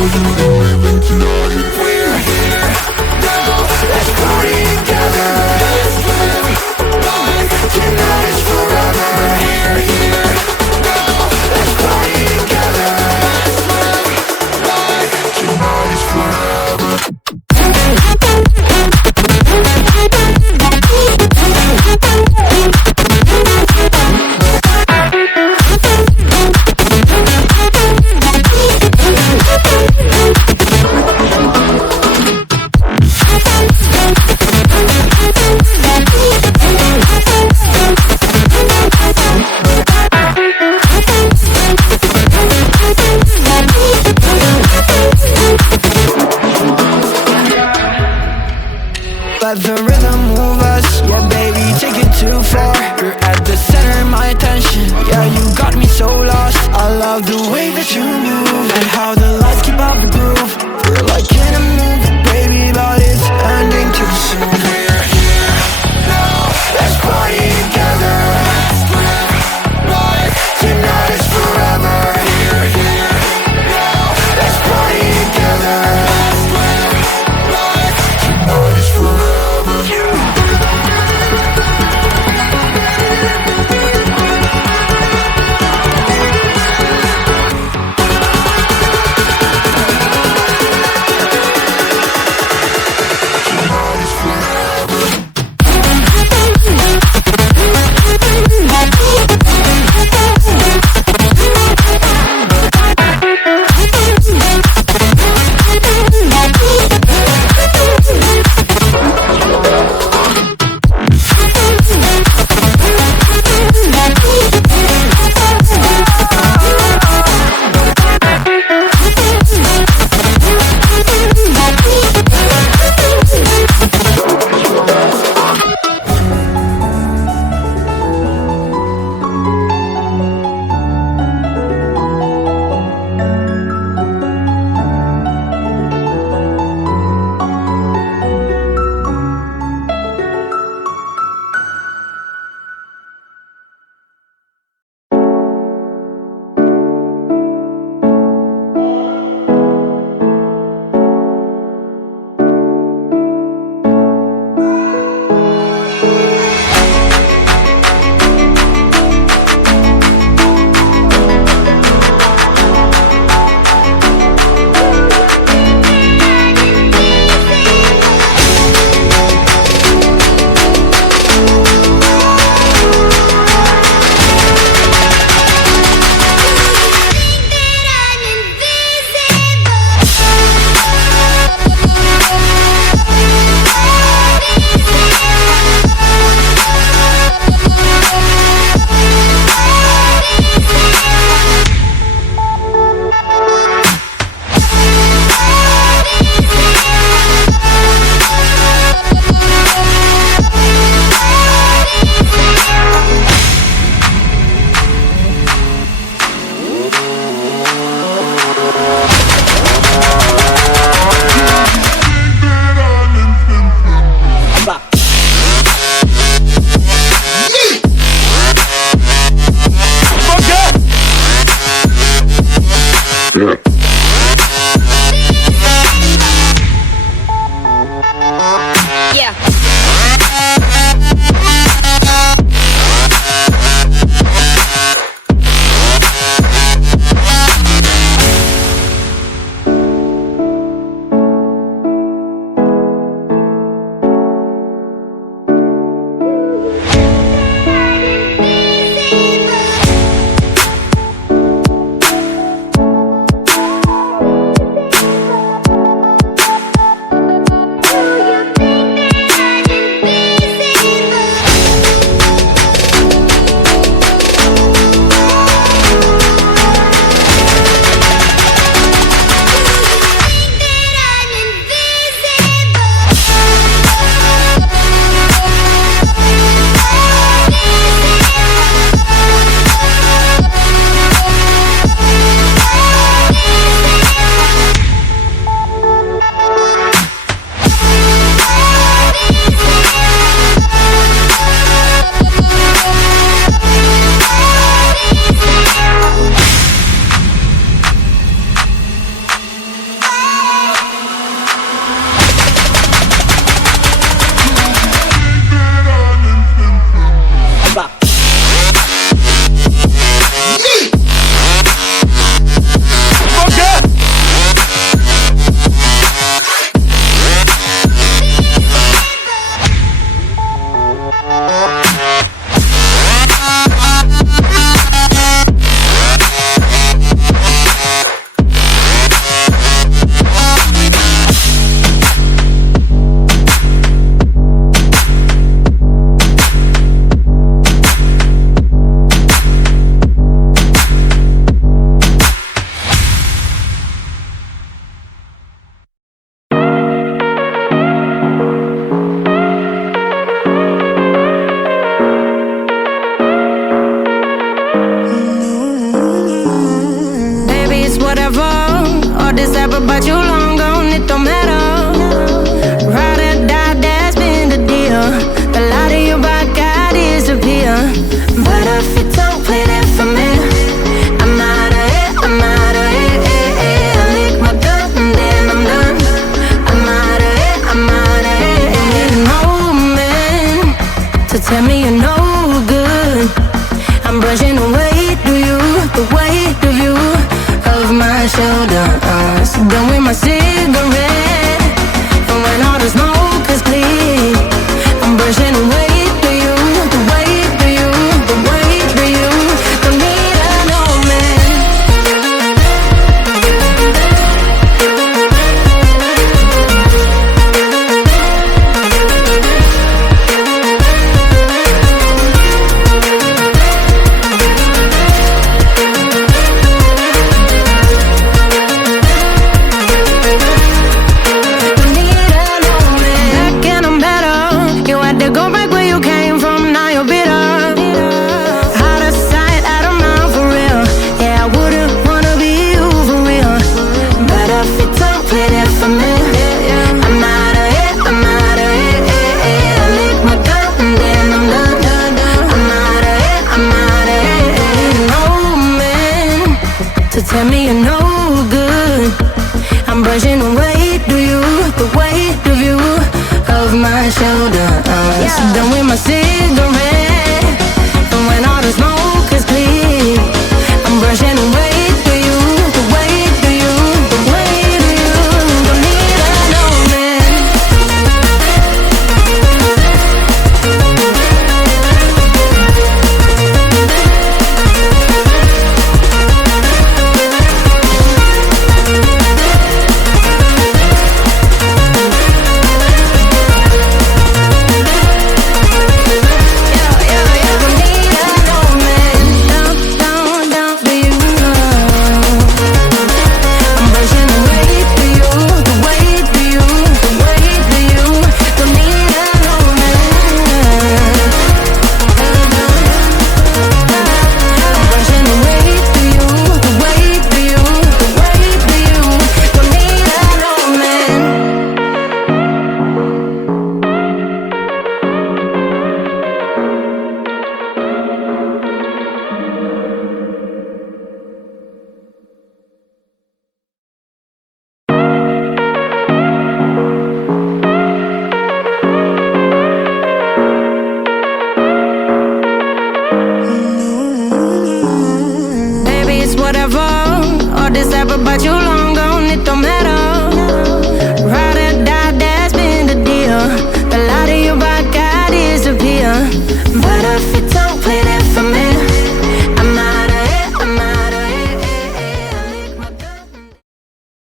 We're here now, let's party together. Let's live life, tonight is forever. We're here now, let's party together. Let's live life, tonight is forever. Let the rhythm move us, yeah baby, take it too far. You're at the center of my attention, yeah you got me so lost. I love the way that you move, and how the lights keep up the groove. We're like in a movie, baby, but it's ending too soon. We're here now, let's party together. Let's live life, tonight is forever. We're here now, let's party together. Let's live life, tonight is forever. ever, but you long gone, it don't matter. Ride or die, that's been the deal. The light of your back, I disappear. But if you don't play that for me, I'm out of it, I'm out of it. I lick my gun and then I'm done. I'm out of it, I'm out of it. And no man to tell me you're no good. I'm brushing away, do you, the weight of you, of my shoulders. Done with my cigarette, and when all the smoke is clear, I'm brushing away, do you, the weight of you, the weight of you. Don't need a no man. Tell me you're no good. I'm brushing away, do you, the weight of you, of my shoulders. Done with my cigarette, and when all the smoke is clear, I'm brushing away, do you, the weight of you, the weight of you. Don't need a no man. But you long gone, it don't matter.